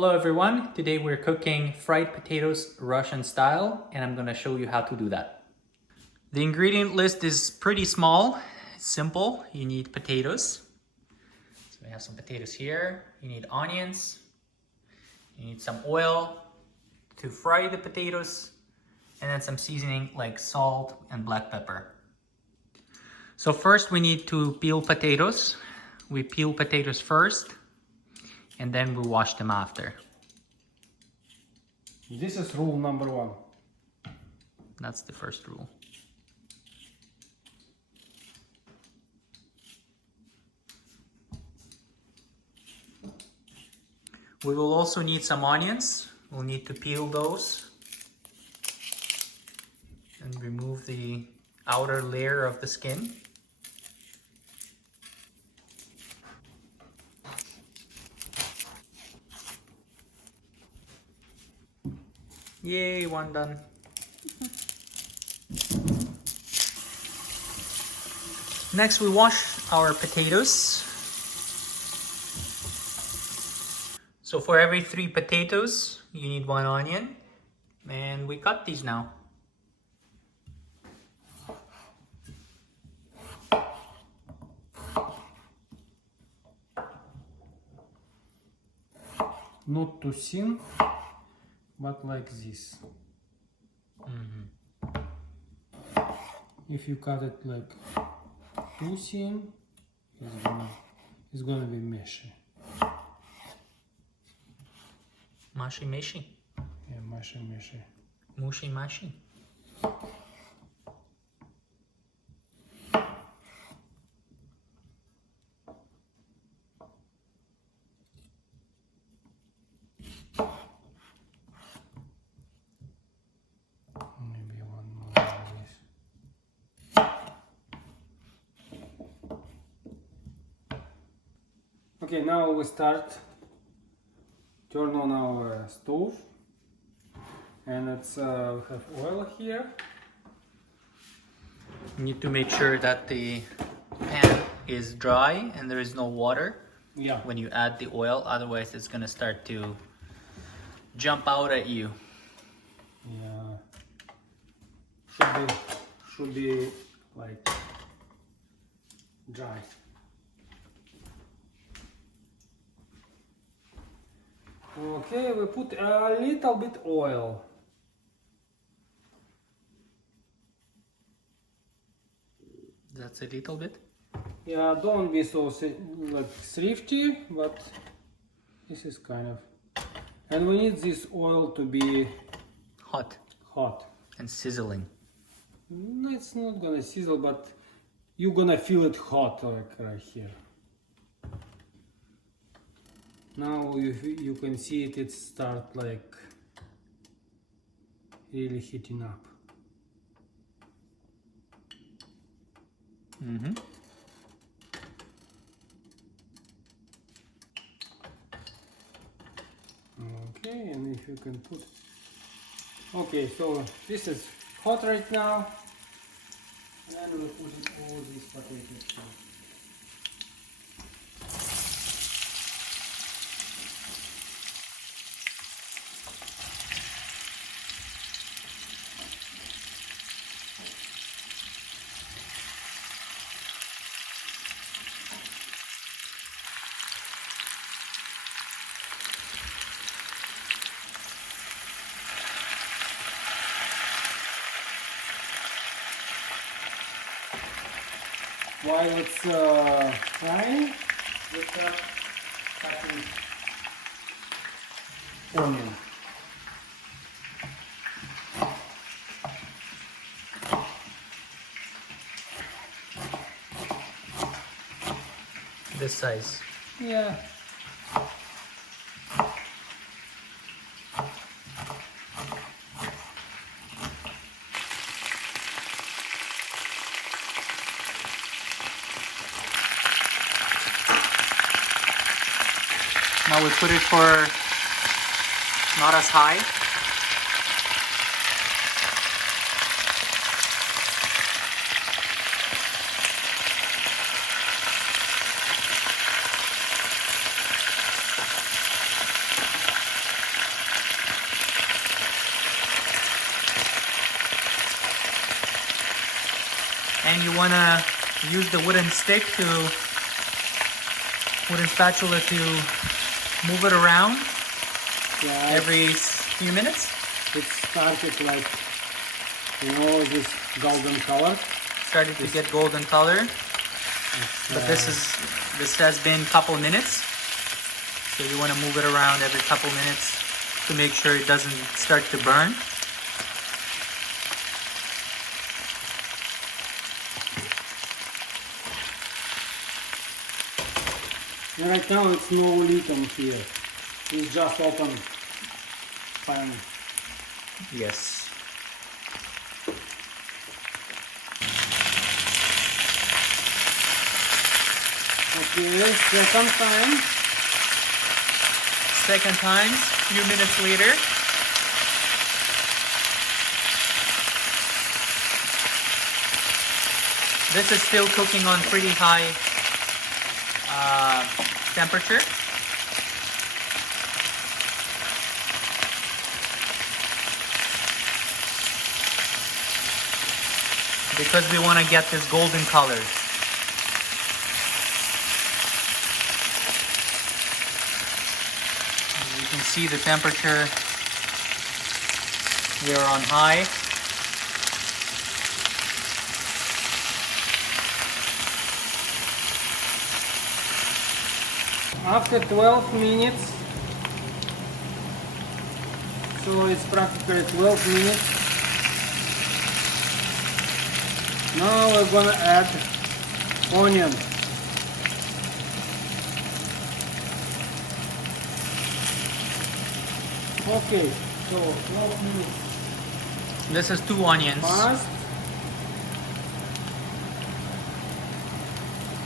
Hello everyone, today we're cooking fried potatoes Russian style and I'm gonna show you how to do that. The ingredient list is pretty small, it's simple. You need potatoes. So we have some potatoes here. You need onions. You need some oil to fry the potatoes and then some seasoning like salt and black pepper. So first we need to peel potatoes. We peel potatoes first and then we wash them after. This is rule number 1. That's the first rule. We will also need some onions. We'll need to peel those and remove the outer layer of the skin. Yay, one done. Next, we wash our potatoes. So for every 3 potatoes, you need 1 onion. And we cut these now. Not too thin, but like this. If you cut it like too thin, it's gonna be meshy. Mashi meshi. Yeah, meshy. Mushi mashi. Maybe one more like this. Okay, now we start. Turn on our stove, and it's we have oil here. You need to make sure that the pan is dry and there is no water when you add the oil, otherwise it's gonna start to jump out at you. Yeah, should be like dry. Okay, we put a little bit oil. That's a little bit. Yeah, don't be so like thrifty, but this is kind of. And we need this oil to be Hot hot. and sizzling. No, it's not gonna sizzle, but you're gonna feel it hot, like right here. Now you can see it start like really heating up. Okay, and if you can put. Okay, so this is hot right now, and we'll put all these potatoes here. While it's frying, we start cutting onion. This size. Yeah. Now we put it for not as high. and you want to use the wooden spatula to move it around every few minutes. It started like, this golden color. Started to get golden color, but this has been a couple minutes, so you want to move it around every couple minutes to make sure it doesn't start to burn. And right now it's no lid on here. It's just open pan. Yes. Okay, Second time, few minutes later. This is still cooking on pretty high temperature. Because we want to get this golden color. You can see the temperature here on high. After 12 minutes, so it's practically 12 minutes. Now we're gonna add onion. Okay, so 12 minutes. This is 2 onions. Fast.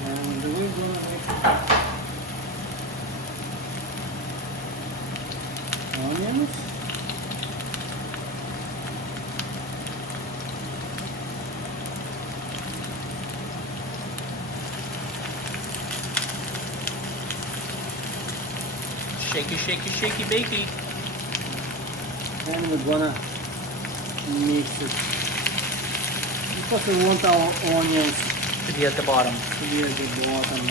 And we're gonna make onions. Shaky, shaky, shaky, bakey. And we're gonna mix it. Because we want our onions To be at the bottom. to be at the bottom,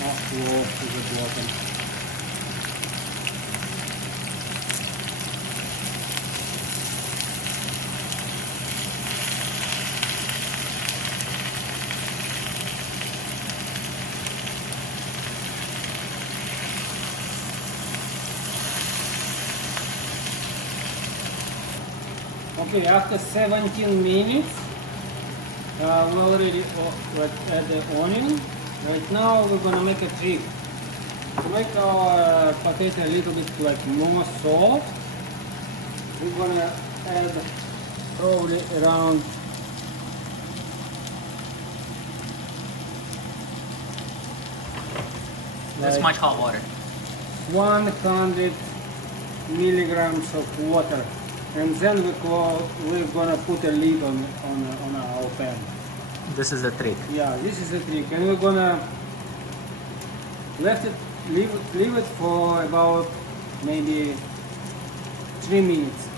not close to the bottom. Okay, after 17 minutes, we already add the onion. Right now we're gonna make a trick. To make our potato a little bit like more soft, we're gonna add probably around This much hot water. 100 milligrams of water, and then we're gonna put a lid on our pan. This is the trick. Yeah, this is the trick, and we're gonna leave it for about maybe 3 minutes.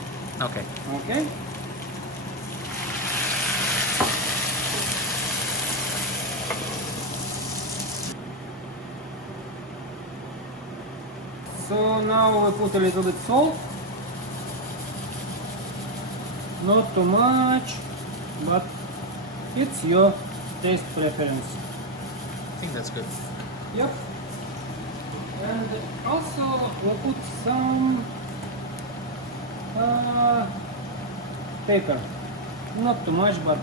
Okay. Okay. So now we put a little bit salt. Not too much, but it's your taste preference. I think that's good. Yep. And also we'll put some pepper. Not too much, but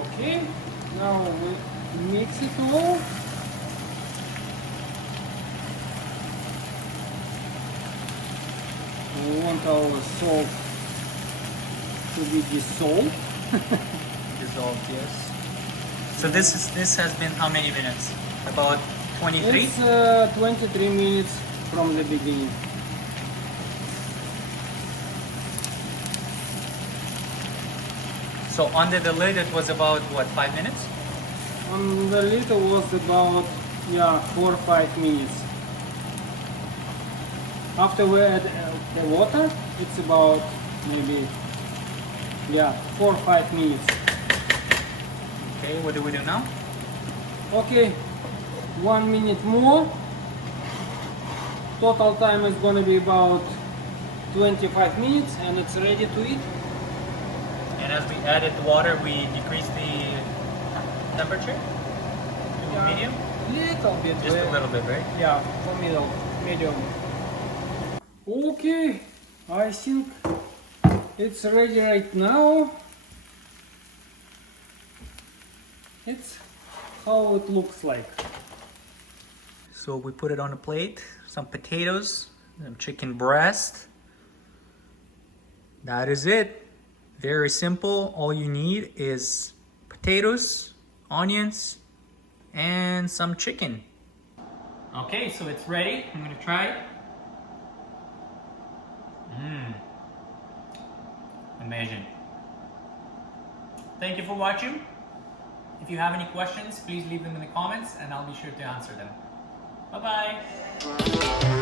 okay. Now we mix it all. We want our salt to be dissolved. Dissolved, yes. So this has been how many minutes? About 23? It's 23 minutes from the beginning. So under the lid it was about what, 5 minutes? On the lid was about 4 or 5 minutes. After we add the water, it's about maybe Yeah, 4 or 5 minutes. Okay, what do we do now? Okay, 1 minute more. Total time is gonna be about 25 minutes and it's ready to eat. And as we added the water, we decreased the temperature to medium? Little bit. Just a little bit, right? Yeah, for medium. Okay, I think it's ready right now. It's how it looks like. So we put it on a plate, some potatoes, some chicken breast. That is it. Very simple. All you need is potatoes, onions, and some chicken. Okay, so it's ready. I'm gonna try it. Amazing. Thank you for watching. If you have any questions, please leave them in the comments and I'll be sure to answer them. Bye-bye.